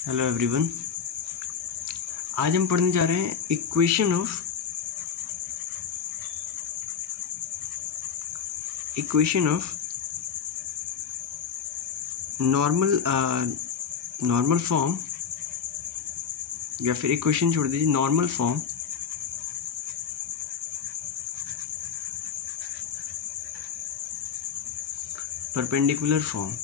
Hello everyone. आज हम पढ़ने जा रहे हैं इक्वेशन ऑफ नॉर्मल फॉर्म, या फिर इक्वेशन छोड़ दीजिए, नॉर्मल फॉर्म परपेंडिकुलर फॉर्म।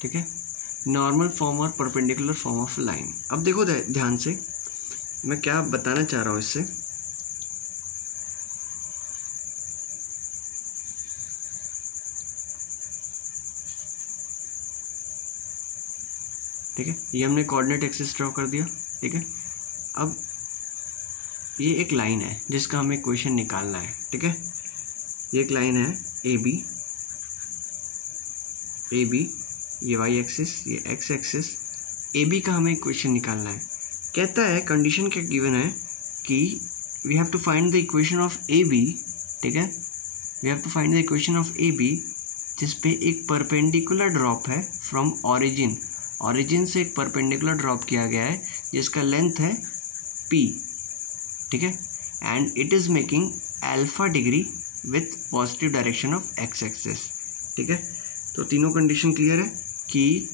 ठीक है, नॉर्मल फॉर्म और परपेंडिकुलर फॉर्म ऑफ लाइन। अब देखो ध्यान से मैं क्या बताना चाह रहा हूँ इससे। ठीक है, ये हमने कोऑर्डिनेट एक्सिस ड्रॉ कर दिया। ठीक है, अब ये एक लाइन है जिसका हमें इक्वेशन निकालना है। ठीक है, ये एक लाइन है ए बी, ये वाई एक्सिस, ये एक्स एक्सिस। ए बी का हमें इक्वेशन निकालना है। कहता है, कंडीशन क्या गिवन है कि we have to find the equation of A B. ठीक है, we have to find the equation of A B जिस पे एक परपेंडिकुलर ड्रॉप है फ्रॉम ऑरिजिन से एक परपेंडिकुलर ड्रॉप किया गया है जिसका लेंथ है p। ठीक है, and it is making alpha degree with positive direction of x axis. ठीक है, तो तीनों कंडीशन क्लियर है कि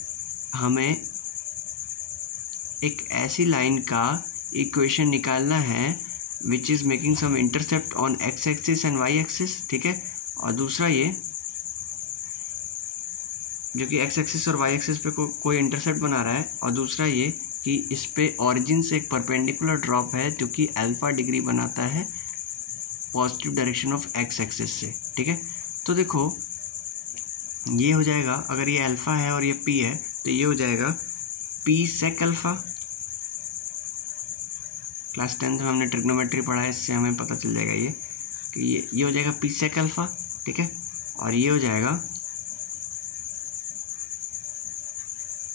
हमें एक ऐसी लाइन का इक्वेशन निकालना है which is making some intercept on x axis and y axis. ठीक है, और दूसरा ये जो कि एक्स एक्सिस और वाई एक्सिस पे कोई इंटरसेप्ट बना रहा है, और दूसरा ये कि इस पे ऑरिजिन से एक परपेंडिकुलर ड्रॉप है जो कि अल्फा डिग्री बनाता है positive direction of x axis से। ठीक है, तो देखो ये हो जाएगा, अगर ये अल्फा है और ये पी है तो ये हो जाएगा P sec alpha. Class 10th में हमने ट्रिग्नोमेट्री पढ़ा है, इससे हमें पता चल जाएगा ये कि ये हो जाएगा पी सेक अल्फा। ठीक है, और ये हो जाएगा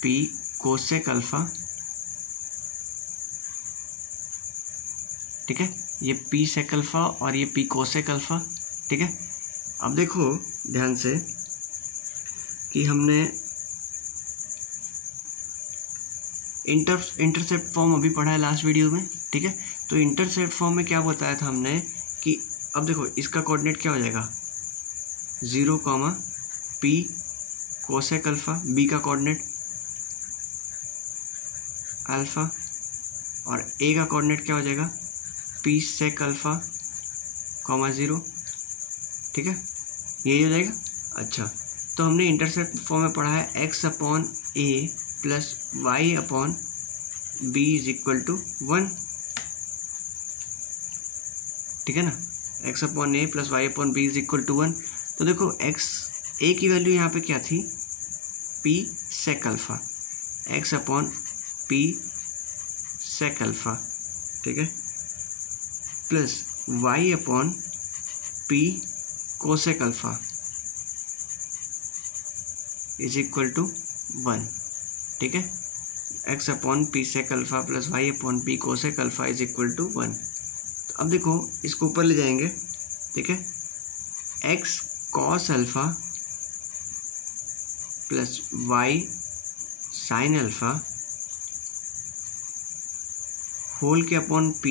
पी कोसेक अल्फा। ठीक है, ये पी सेक अल्फा और ये पी कोसेक अल्फा। ठीक है, अब देखो ध्यान से कि हमने इंटरसेप्ट फॉर्म अभी पढ़ा है लास्ट वीडियो में। ठीक है, तो इंटरसेप्ट फॉर्म में क्या बताया था हमने कि अब देखो इसका कोऑर्डिनेट क्या हो जाएगा 0, पी कोसेक अल्फा, बी का कोऑर्डिनेट अल्फा, और ए का कोऑर्डिनेट क्या हो जाएगा पी सेक अल्फा, 0। ठीक है, यही हो जाएगा। अच्छा, तो हमने इंटरसेप्ट फॉर्म में पढ़ा है x upon a plus y upon b is equal to 1। ठीक है ना, x upon a plus y upon b is equal to 1। तो देखो ए की वैल्यू यहाँ पे क्या थी p sec alpha, x upon p sec alpha. ठीक है, plus y upon p cosec alpha is equal to 1। ठीक है, x upon p sec alpha plus y upon p cosec alpha is equal to 1। तो अब देखो इसको ऊपर ले जाएंगे। ठीक है, x cos alpha plus y sine alpha whole के upon p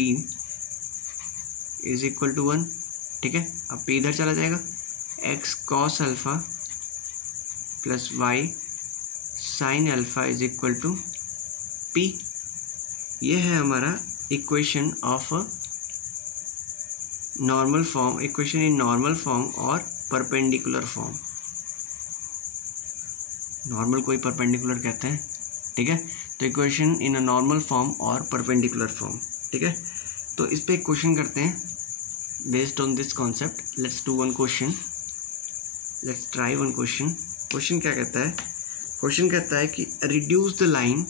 is equal to 1। ठीक है, अब p इधर चला जाएगा, x cos alpha plus y sine alpha is equal to p. ये है हमारा equation of normal form, equation in normal form और परपेंडिकुलर फॉर्म। नॉर्मल कोई परपेंडिकुलर कहते हैं। ठीक है, तो equation in a normal form और परपेंडिकुलर फॉर्म। ठीक है, तो इस पे एक क्वेश्चन करते हैं based on this concept. Let's do one question, let's try one question. Question क्या कहता है? क्वेश्चन कहता है कि reduce the line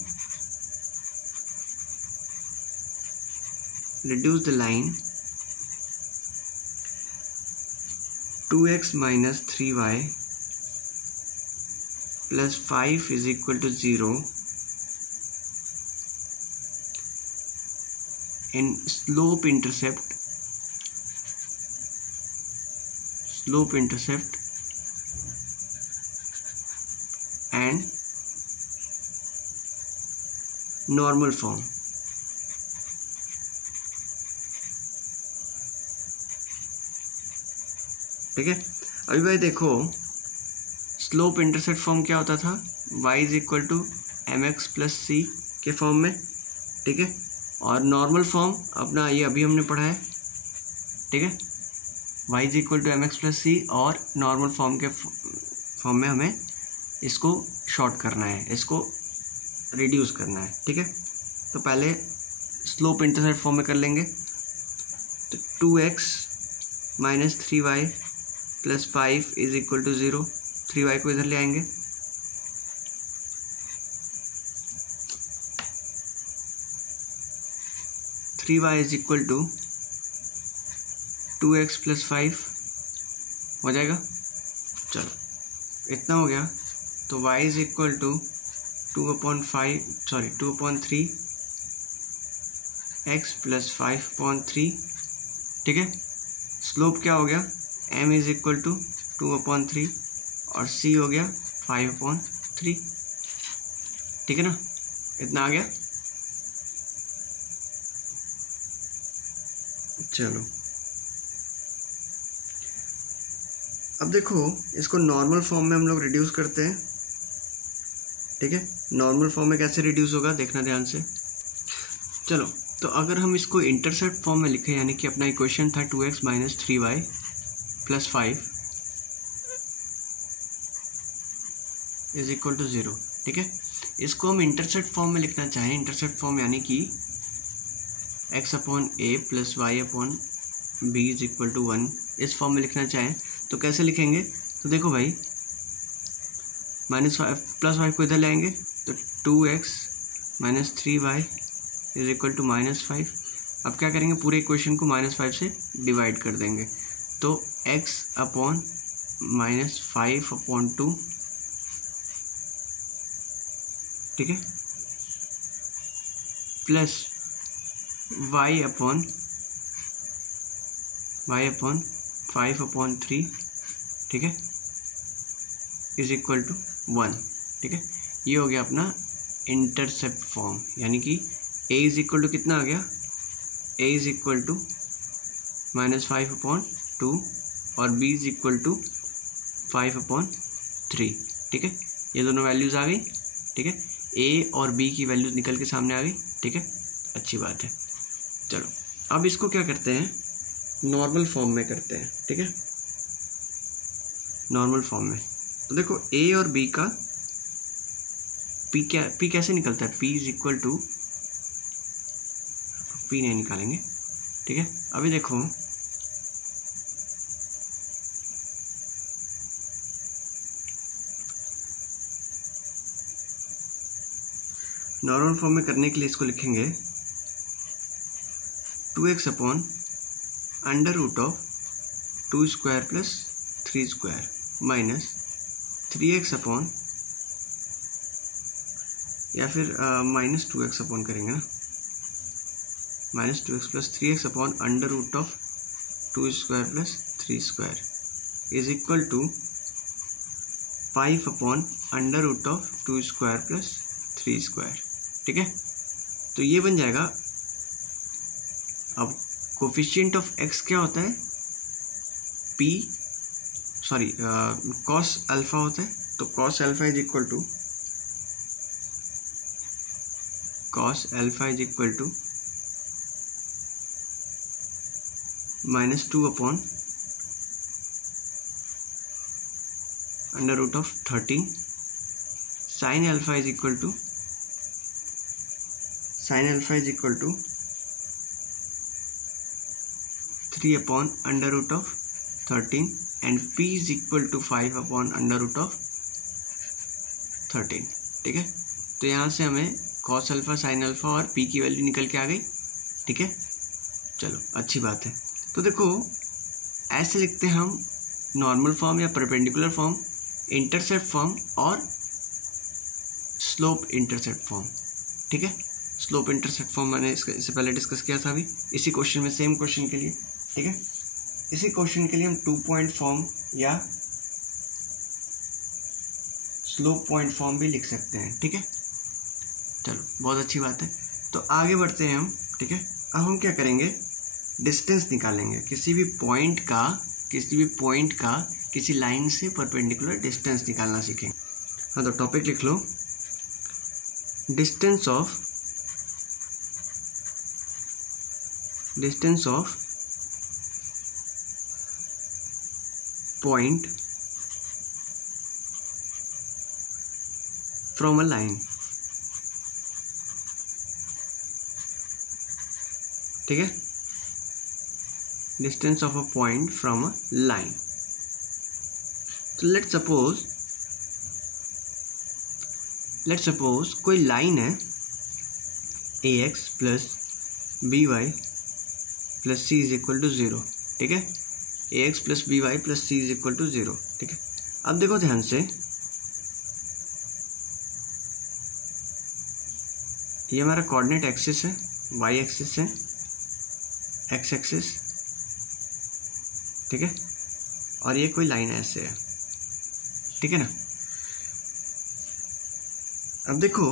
2x minus 3y plus 5 is equal to 0 in slope intercept slope intercept and normal form. ठीक है, अभी भाई देखो स्लोप इंटरसेप्ट फॉर्म क्या होता था, y is equal to m x plus c के फॉर्म में। ठीक है, और नॉर्मल फॉर्म अपना ये अभी हमने पढ़ा है। ठीक है, y is equal to m x plus c, और नॉर्मल फॉर्म के फॉर्म में हमें इसको शॉर्ट करना है, इसको रिड्यूस करना है। ठीक है, तो पहले स्लोप इंटरसेप्ट फॉर्म में कर लेंगे। तो 2x minus 3y plus 5 is equal to 0। 3y को इधर ले आएंगे, three y is equal to 2x plus 5 हो जाएगा। चलो इतना हो गया, तो y is equal to 2/3 x plus 5/3। ठीक है, स्लोप क्या हो गया, m इज इक्वल टू 2/3 और c हो गया 5/3। ठीक है ना, इतना आ गया। चलो अब देखो इसको नॉर्मल फॉर्म में हम लोग रिड्यूस करते हैं। ठीक है, नॉर्मल फॉर्म में कैसे रिड्यूस होगा देखना ध्यान से। चलो तो अगर हम इसको इंटरसेप्ट फॉर्म में लिखें, यानी कि अपना इक्वेशन था 2x minus 3y plus 5 is equal to 0। ठीक है, इसको हम इंटरसेप्ट फॉर्म में लिखना चाहें, इंटरसेप्ट फॉर्म यानी कि x/a plus y/b is equal to 1, इस फॉर्म में लिखना चाहें तो कैसे लिखेंगे। तो देखो भाई -5 प्लस 5 को इधर ले आएंगे, तो 2x minus 3y is equal to -5। अब क्या करेंगे, पूरे इक्वेशन को -5 से डिवाइड कर देंगे, तो x/-5/2। ठीक है, प्लस y/5/3। ठीक है, इज इक्वल टू 1। ठीक है, ये हो गया अपना इंटरसेप्ट फॉर्म, यानी कि a इज इक्वल टू कितना आ गया, a इज इक्वल टू -5/2 और b इज इक्वल टू 5/3। ठीक है, ये दोनों वैल्यूज आ गई। ठीक है, a और b की वैल्यूज निकल के सामने आ गई। ठीक है, अच्छी बात है। चलो अब इसको क्या करते हैं, नॉर्मल फॉर्म में करते हैं। ठीक है, नॉर्मल फॉर्म में तो देखो a और b का p कैसे निकलता है, p is equal to, p नहीं निकालेंगे। ठीक है, अभी देखो नॉर्मल फॉर्म में करने के लिए इसको लिखेंगे 2x/√2² plus 3² minus 3x upon, या फिर -2x अपॉन करेंगे ना, -2x plus 3x upon √2² plus 3² is equal to 5/√2² plus 3²। ठीक है, तो ये बन जाएगा। अब कोफिशिएंट ऑफ x क्या होता है, cos अल्फा होता है, तो cos alpha is equal to -2/√13। sin alpha is equal to 3/√13 and p is equal to 5/√13। ठीक है, तो यहाँ से हमें cos अल्फा, sin अल्फा और p की वैल्यू निकल के आ गई। ठीक है, चलो अच्छी बात है। तो देखो ऐसे लिखते हैं हम नॉर्मल फॉर्म या परपेंडिकुलर फॉर्म, इंटरसेप्ट फॉर्म और स्लोप इंटरसेप्ट फॉर्म। ठीक है, स्लोप इंटरसेप्ट फॉर्म मैंने इससे पहले डिस्कस किया था अभी इसी क्वेश्चन में, सेम क्वेश्चन के लिए। ठीक है, इसी क्वेश्चन के लिए हम 2 पॉइंट फॉर्म या स्लोप पॉइंट फॉर्म भी लिख सकते हैं। ठीक है, चलो बहुत अच्छी बात है। तो आगे बढ़ते हैं हम। ठीक है, अब हम क्या करेंगे, डिस्टेंस निकालेंगे किसी भी पॉइंट का किसी लाइन से परपेंडिकुलर डिस्टेंस निकालना सीखेंगे। हाँ, तो टॉपिक लिख लो, distance of point from a line. ठीक है, distance of a point from a line. तो लेट्स सपोज कोई लाइन है ax plus by plus c is equal to 0। ठीक है, ax plus by plus c is equal to 0। ठीक है, अब देखो ध्यान से, ये हमारा कोऑर्डिनेट एक्सिस है, y एक्सिस है, x एक्सिस। ठीक है, और ये कोई लाइन ऐसे है। ठीक है ना, अब देखो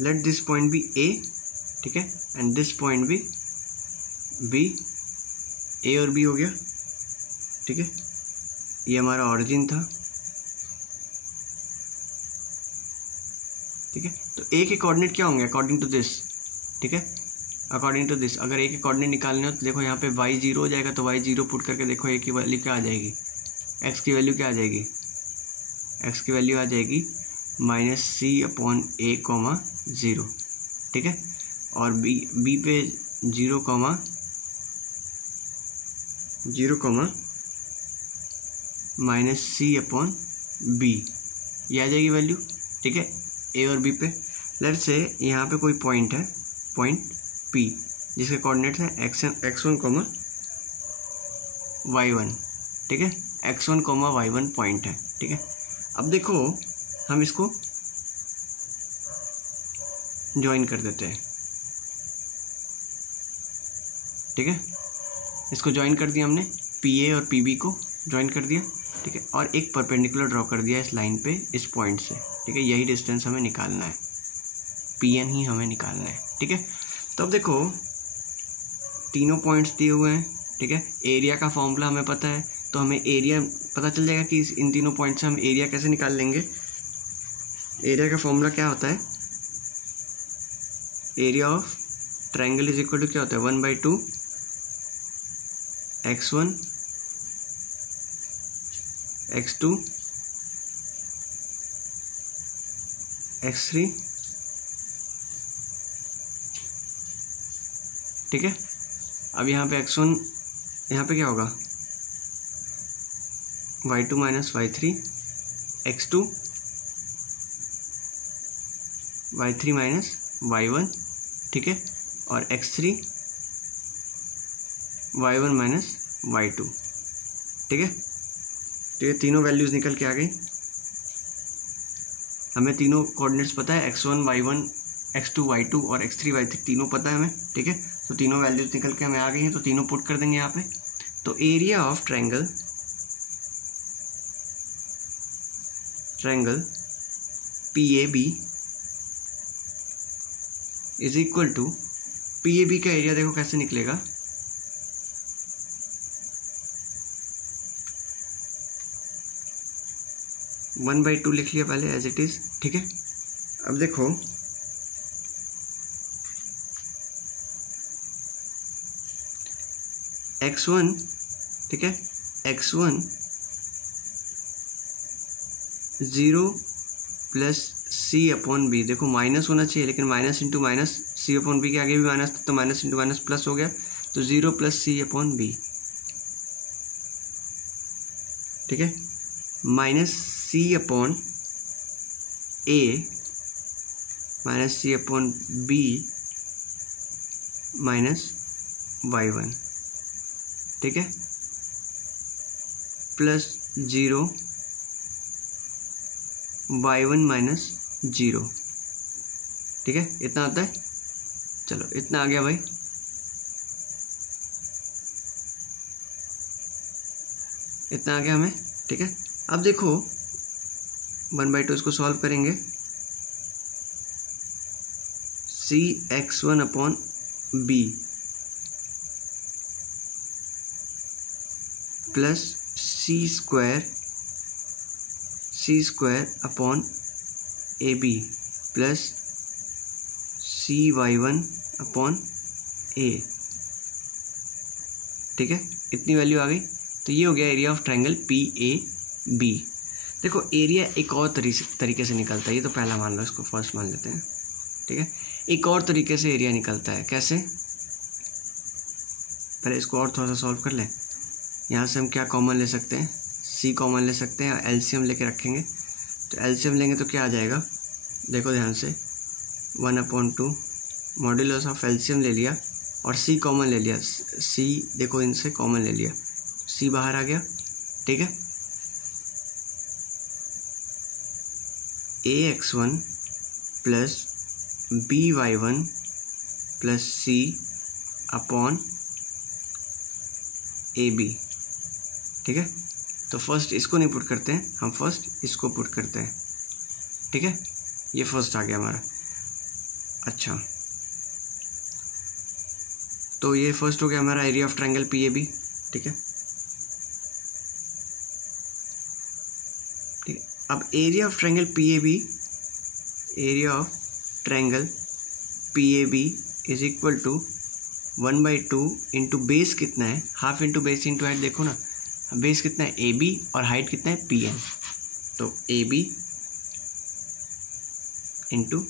let this point be a। ठीक है, and this point be b। a और b हो गया। ठीक है, ये हमारा ऑरिजिन था। ठीक है, तो a के कोऑर्डिनेट क्या होंगे अकॉर्डिंग टू दिस। ठीक है, अकॉर्डिंग टू दिस अगर a के कोऑर्डिनेट निकालने हो तो देखो यहाँ पे y 0 हो जाएगा, तो y 0 पुट करके देखो a की वैल्यू क्या आ जाएगी, x की वैल्यू क्या आ जाएगी, x की वैल्यू आ जाएगी -c/a, 0। ठीक है, और b पे 0, -c/b ये आ जाएगी वैल्यू। ठीक है, a और b पे। लेट्स से यहाँ पे कोई पॉइंट है, पॉइंट p, जिसके कोऑर्डिनेट है x1, y1। ठीक है, x1, y1 पॉइंट है। ठीक है, अब देखो हम इसको ज्वाइन कर देते हैं। ठीक है, इसको ज्वाइन कर दिया हमने, PA और PB को ज्वाइन कर दिया। ठीक है, और एक परपेंडिकुलर ड्रॉ कर दिया इस लाइन पे, इस पॉइंट से। ठीक है, यही डिस्टेंस हमें निकालना है, PN ही हमें निकालना है। ठीक है, तो अब देखो तीनों पॉइंट्स दिए हुए हैं। ठीक है, एरिया का फॉर्मूला हमें पता है, तो हमें एरिया पता चल जाएगा कि इन तीनों पॉइंट से हम एरिया कैसे निकाल लेंगे। एरिया का फॉर्मूला क्या होता है, area of triangle is equal to क्या होता है, 1/2 x1 x2 x3। ठीक है, अब यहाँ पे x1, यहाँ पे क्या होगा, y2 minus y3, x2 y3 minus y1। ठीक है, और x3 y1 माइनस y2। ठीक है, तो ये तीनों वैल्यूज निकल के आ गई। हमें तीनों कोऑर्डिनेट्स पता है, x1 y1 x2 y2 और x3 y3 तीनों पता है हमें। ठीक है, तो तीनों वैल्यूज निकल के हमें आ गई हैं, तो तीनों पुट कर देंगे यहाँ पे। तो area of triangle PAB is equal to, PAB का एरिया देखो कैसे निकलेगा, वन बाई टू लिख लिया पहले एज इट इज। ठीक है, अब देखो x1। ठीक है, x1 0 प्लस c/b। देखो माइनस होना चाहिए, लेकिन माइनस इंटू माइनस c/b के आगे भी माइनस, तो माइनस इंटू माइनस प्लस हो गया, तो 0 प्लस c/b। ठीक है, minus c/a minus c/b minus y1। ठीक है, प्लस 0 y1 माइनस 0। ठीक है, इतना आता है। चलो इतना आ गया भाई, इतना आ गया हमें, ठीक है। अब देखो 1/2 इसको सॉल्व करेंगे, cx1 upon b plus c square upon ab plus cy1 upon a, ठीक है। इतनी वैल्यू आ गई। तो ये हो गया एरिया ऑफ ट्रायंगल PAB। देखो एरिया एक और तरीके से निकलता है, ये तो पहला मान लो, इसको फर्स्ट मान लेते हैं, ठीक है। एक और तरीके से एरिया निकलता है, कैसे? पहले इसको और थोड़ा सा सॉल्व कर लें। यहाँ से हम क्या कॉमन ले सकते हैं? C कॉमन ले सकते हैं, एलसीएम लेके रखेंगे। तो एलसीएम लेंगे तो क्या आ जाएगा, देखो ध्यान से, 1/2 मॉड्यूलस ऑफ एलसीएम ले लिया और C कॉमन ले लिया। C देखो इनसे कॉमन ले लिया, C बाहर आ गया, ठीक है। ax1 plus by1 plus C upon AB, ठीक है। तो फर्स्ट इसको नहीं पुट करते हैं, हम फर्स्ट इसको पुट करते हैं, ठीक है। ये फर्स्ट आ गया हमारा। अच्छा, तो ये फर्स्ट हो गया हमारा एरिया ऑफ ट्रायंगल PAB, ठीक है। ठीक है, अब area of triangle PAB is equal to 1/2 into base कितना है, half into base into height. देखो ना बेस कितना है AB और हाइट कितना है PN, तो AB इंटू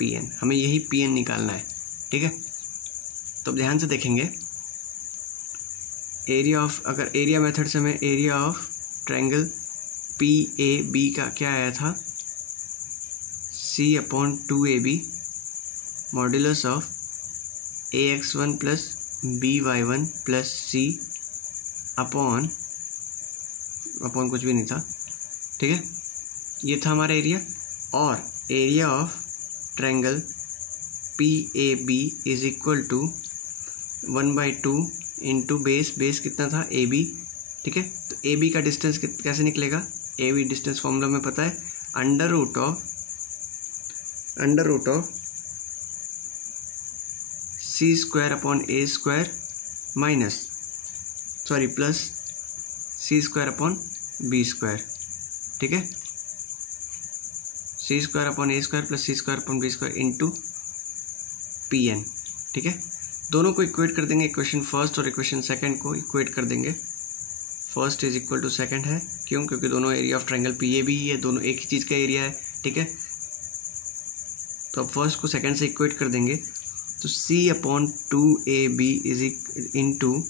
PN, हमें यही PN निकालना है, ठीक है। तो अब ध्यान से देखेंगे एरिया ऑफ, अगर एरिया मेथड से हमें एरिया ऑफ ट्रायंगल PAB का क्या आया था, C/2AB modulus of ax1 plus by1 plus C upon कुछ भी नहीं था, ठीक है। ये था हमारा एरिया। और area of triangle PAB is equal to 1/2 into base कितना था AB, ठीक है। तो AB का डिस्टेंस कैसे निकलेगा, AB डिस्टेंस फॉर्मूला में पता है, under root of C square upon A square plus C square upon B square, ठीक है। C square upon A square plus C square upon B square into PN, ठीक है। दोनों को इक्वेट कर देंगे, इक्वेशन फर्स्ट और इक्वेशन सेकंड को इक्वेट कर देंगे। First is equal to second है, क्यों? क्योंकि दोनों एरिया ऑफ ट्रायंगल PAB ही है, दोनों एक ही चीज़ का एरिया है, ठीक है। तो अब फर्स्ट को सेकंड से इक्वेट कर देंगे, तो C/2AB is into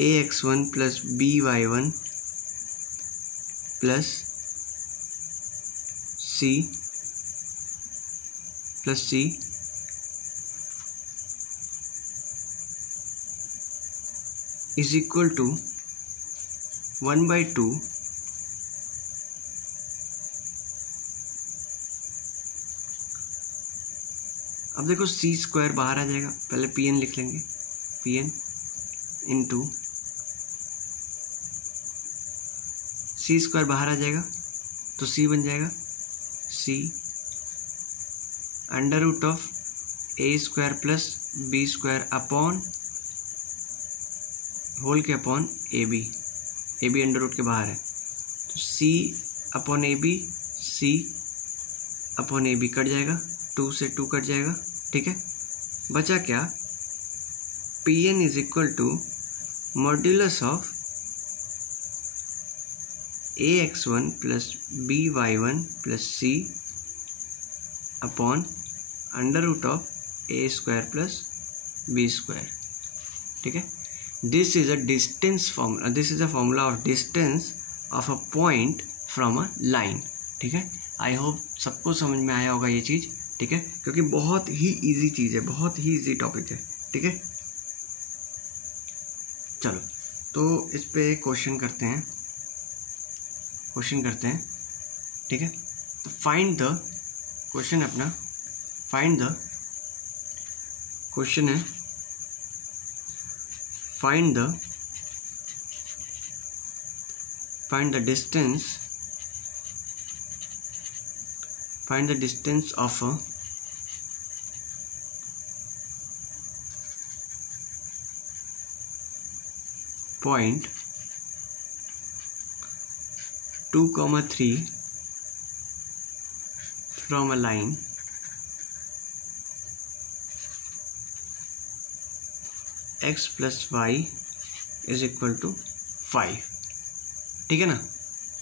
ax1 plus by1 plus C is equal to 1/2 अब देखो C स्क्वायर बाहर आ जाएगा, पहले PN लिख लेंगे, PN इंटू C स्क्वायर बाहर आ जाएगा तो C बन जाएगा C under root of A square plus B square upon whole के अपॉन AB अंडर रूट के बाहर है, तो C अपॉन AB कट जाएगा, 2 से 2 कट जाएगा, ठीक है। बचा क्या, PN is equal to modulus of ax1 plus by1 plus C upon under root of A square plus B square, ठीक है। This is a formula of distance of a point from a line, ठीक है। I hope सबको समझ में आया होगा ये चीज़, ठीक है, क्योंकि बहुत ही इजी चीज़ है, बहुत ही इजी टॉपिक है, ठीक है। चलो तो इस पे क्वेश्चन करते हैं, ठीक है। तो फाइंड द क्वेश्चन अपना फाइंड द क्वेश्चन है find the distance of a point 2,3 from a line x plus y is equal to 5। ठीक है ना।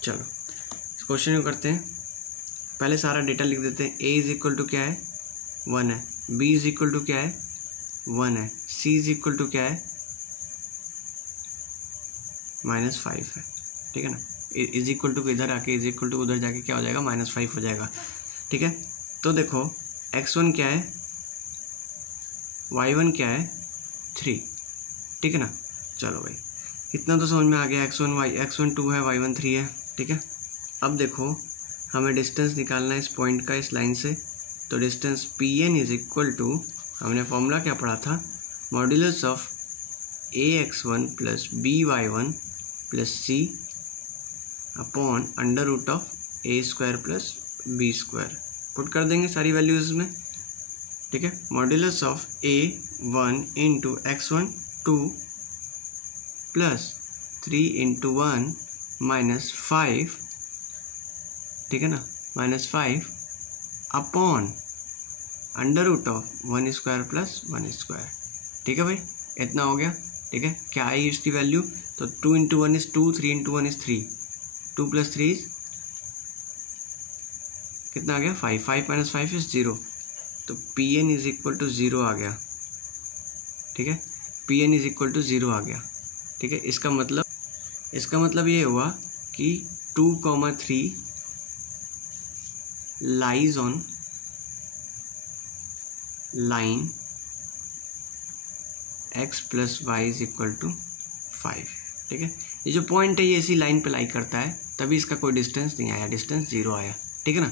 चलो इस क्वेश्चन को करते हैं। पहले सारा डेटा लिख देते हैं। a इज इक्वल टू क्या है 1 है, b इज इक्वल टू क्या है 1 है, c इज इक्वल टू क्या है -5 है। ठीक है ना। इज इक्वल टू इधर आके इज इक्वल टू उधर जाके क्या हो जाएगा -5 हो जाएगा। ठीक है। तो देखो x1 क्या है, y1 क्या है 3। ठीक है ना। चलो भाई इतना तो समझ में आ गया। x1 2 है, y1 3 है। ठीक है। अब देखो हमें डिस्टेंस निकालना है इस पॉइंट का इस लाइन से। तो distance pn is equal to, हमने फॉर्मूला क्या पढ़ा था, modulus of ax1 plus by1 plus c upon under root of a square plus b square. Put कर देंगे सारी वैल्यूज में। ठीक है। Modulus of a1 into x1 2 plus 3 into 1 -5। ठीक है ना, -5 upon under root of 1 square plus 1 square. ठीक है भाई, इतना हो गया। ठीक है। क्या आई इसकी वैल्यू, तो 2 into 1 is 2, 3 into 1 is 3, 2 plus 3 is कितना आ गया 5, 5 माइनस 5 इज 0। तो pn इज इक्वल टू 0 आ गया। ठीक है। pn इज इक्वल टू 0 आ गया। ठीक है। इसका मतलब ये हुआ कि 2,3 lies on line x plus y is equal to 5। ठीक है। ये जो पॉइंट है ये इसी लाइन पे लाई करता है, तभी इसका कोई डिस्टेंस नहीं आया, डिस्टेंस 0 आया। ठीक है ना।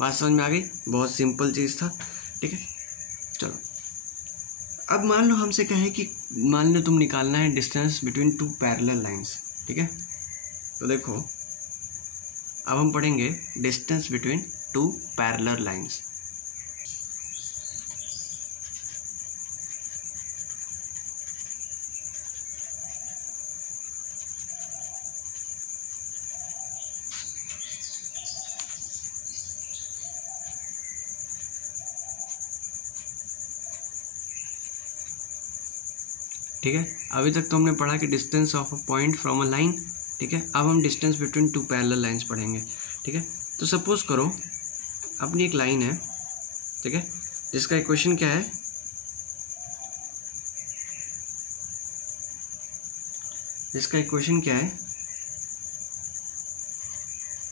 बात समझ में आ गई। बहुत सिंपल चीज़ था। ठीक है। चलो अब मान लो हमसे कहे कि मान लो तुम निकालना है डिस्टेंस बिटवीन 2 पैरेलल लाइंस। ठीक है। तो देखो अब हम पढ़ेंगे डिस्टेंस बिटवीन 2 पैरेलल लाइंस। ठीक है। अभी तक तो हमने पढ़ा कि distance of a point from a line. ठीक है। अब हम डिस्टेंस बिटवीन 2 पैरेलल लाइंस पढ़ेंगे। ठीक है। तो सपोज करो अपनी एक लाइन है। ठीक है। जिसका इक्वेशन क्या है,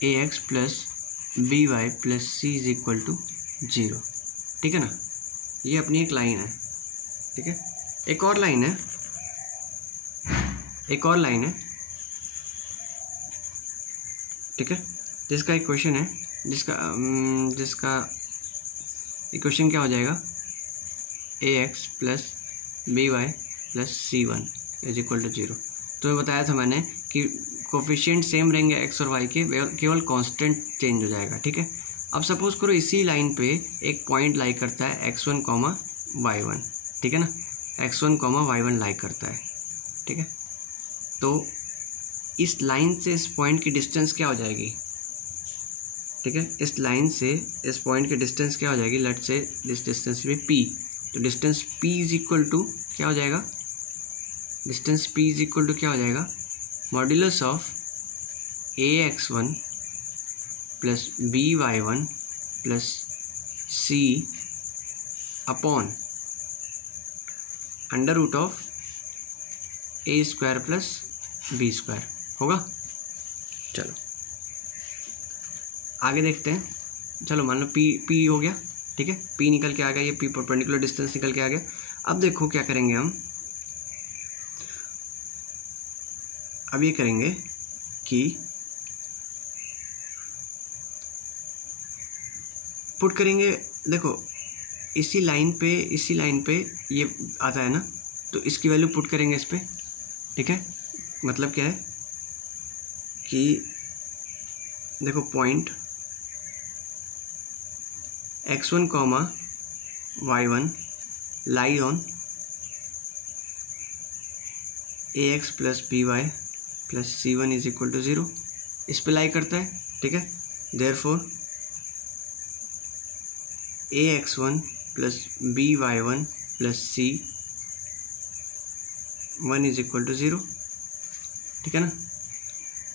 ax plus by plus c is equal to 0। ठीक है ना। ये अपनी एक लाइन है। ठीक है। एक और लाइन है। ठीक है। जिसका इक्वेशन है, जिसका इक्वेशन क्या हो जाएगा, ax plus by plus c1 is equal to 0। तो बताया था मैंने कि कोफिशिएंट सेम रहेंगे x और y के, केवल कांस्टेंट चेंज हो जाएगा। ठीक है। अब सपोज करो इसी लाइन पे एक पॉइंट लाई करता है x1, y1। ठीक है ना। x1, y1 लाई करता है। ठीक है। तो इस लाइन से इस पॉइंट की डिस्टेंस क्या हो जाएगी। ठीक है। इस लाइन से इस पॉइंट की डिस्टेंस क्या हो जाएगी, लेट्स से दिस डिस्टेंस भी p। तो distance p is equal to क्या हो जाएगा, modulus of ax1 plus by1 plus c upon under root of a square plus b square होगा। चलो आगे देखते हैं। चलो मान लो p हो गया। ठीक है। p निकल के आ गया, ये p परपेंडिकुलर डिस्टेंस निकल के आ गया। अब देखो क्या करेंगे हम, अब ये करेंगे कि पुट करेंगे। देखो इसी लाइन पे ये आता है ना, तो इसकी वैल्यू पुट करेंगे इस पे, ठीक है। मतलब क्या है कि देखो point x1 comma y1 lie on ax plus by plus c1 is equal to 0, इस पे लाई करता है, ठीक है। Therefore ax1 plus by1 plus c1 is equal to 0, ठीक है ना।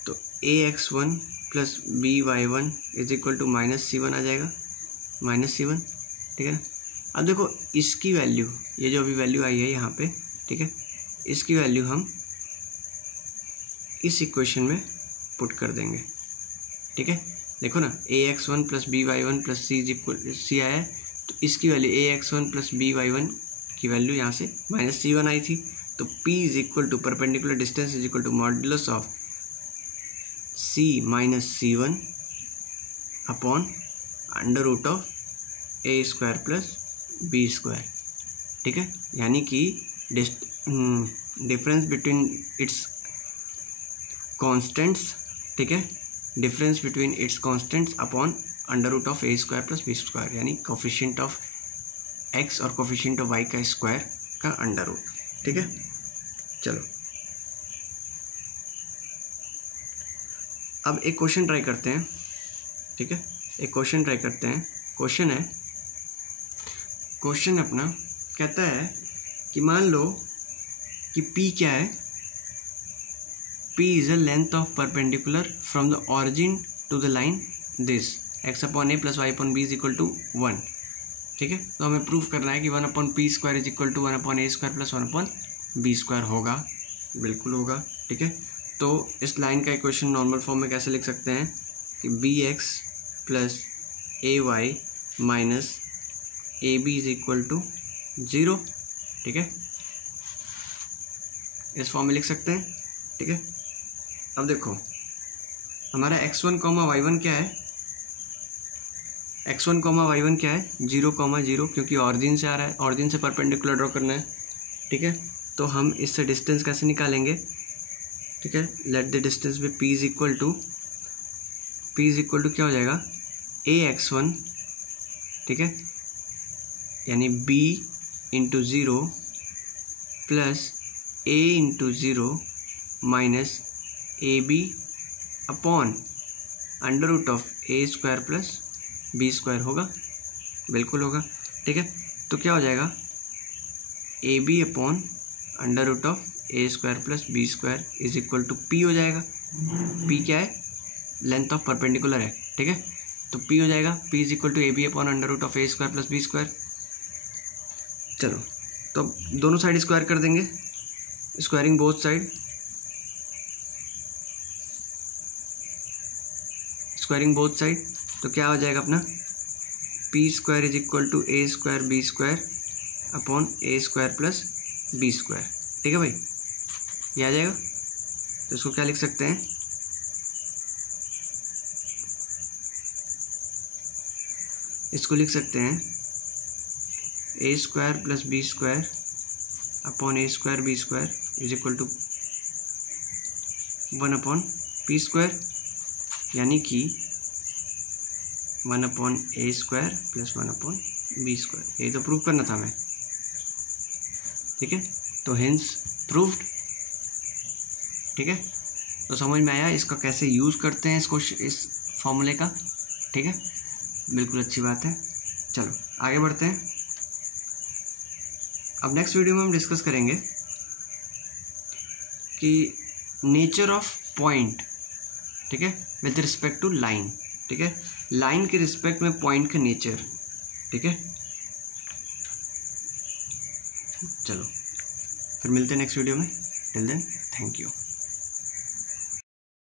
तो ax1 plus by1 is equal to minus c1 आ जाएगा, माइनस c1, ठीक है ना। अब देखो इसकी वैल्यू, ये जो अभी वैल्यू आई है यहाँ पे, ठीक है, इसकी वैल्यू हम इस इक्वेशन में पुट कर देंगे, ठीक है। देखो ना ax1 plus by1 plus c आया है, तो इसकी वैल्यू ax1 प्लस by1 की वैल्यू यहाँ से माइनस c1 आई थी, तो p is equal to perpendicular distance is equal to modulus of c minus c1 upon under root of a square plus b square, ठीक है। यानी कि डिफरेंस बिटवीन इट्स कॉन्स्टेंट्स, ठीक है, difference between its constants upon under root of a square plus b square, यानी coefficient of x और coefficient of y का square का अंडर रूट, ठीक है। चलो अब एक क्वेश्चन ट्राई करते हैं, ठीक है, एक क्वेश्चन ट्राई करते हैं। क्वेश्चन अपना कहता है कि मान लो कि p क्या है, p is a length of perpendicular from the origin to the line this x upon a plus y upon b is equal to 1, ठीक है। तो हमें प्रूव करना है कि 1 upon p square is equal to 1 upon a square plus 1 upon b square होगा, बिल्कुल होगा, ठीक है। तो इस लाइन का इक्वेशन नॉर्मल फॉर्म में कैसे लिख सकते हैं कि bx plus ay minus ab is equal to 0, ठीक है, इस फॉर्म में लिख सकते हैं, ठीक है। अब देखो हमारा x1 कॉमा y1 क्या है, x1 कॉमा y1 क्या है 0 कॉमा 0, क्योंकि ऑरिजिन से आ रहा है, ऑरिजिन से परपेंडिकुलर ड्रॉ करना है, ठीक है। तो हम इससे डिस्टेंस कैसे निकालेंगे, ठीक है। लेट द डिस्टेंस में p इज इक्वल टू क्या हो जाएगा ax1, ठीक है, यानी b into 0 plus a into 0 minus a b upon under root of a square plus b square होगा, बिल्कुल होगा, ठीक है। तो क्या हो जाएगा a b upon under root of a square plus b square is equal to p हो जाएगा। पी क्या है, लेंथ ऑफ परपेंडिकुलर है, ठीक है। तो पी हो जाएगा p is equal to a b upon under root of a square plus b square. चलो तो दोनों साइड स्क्वायर कर देंगे, squaring both side, squaring both side, तो क्या हो जाएगा अपना p square is equal to a square b square upon a square plus b square, ठीक है भाई, ये आ जाएगा। तो इसको क्या लिख सकते हैं, इसको लिख सकते हैं a square plus b square upon a square b square is equal to 1 upon p square, यानी कि 1 upon a square plus 1 upon b square. ये तो प्रूव करना था हमें, ठीक है। तो हेंस प्रूव्ड, ठीक है। तो समझ में आया इसका कैसे यूज़ करते हैं इसको, इस फॉर्मूले का, ठीक है, बिल्कुल अच्छी बात है। चलो आगे बढ़ते हैं। अब नेक्स्ट वीडियो में हम डिस्कस करेंगे कि नेचर ऑफ पॉइंट, ठीक है, विद रिस्पेक्ट टू लाइन, ठीक है, लाइन के रिस्पेक्ट में पॉइंट का नेचर, ठीक है। चलो फिर मिलते हैं नेक्स्ट वीडियो में, टिल देन थैंक यू।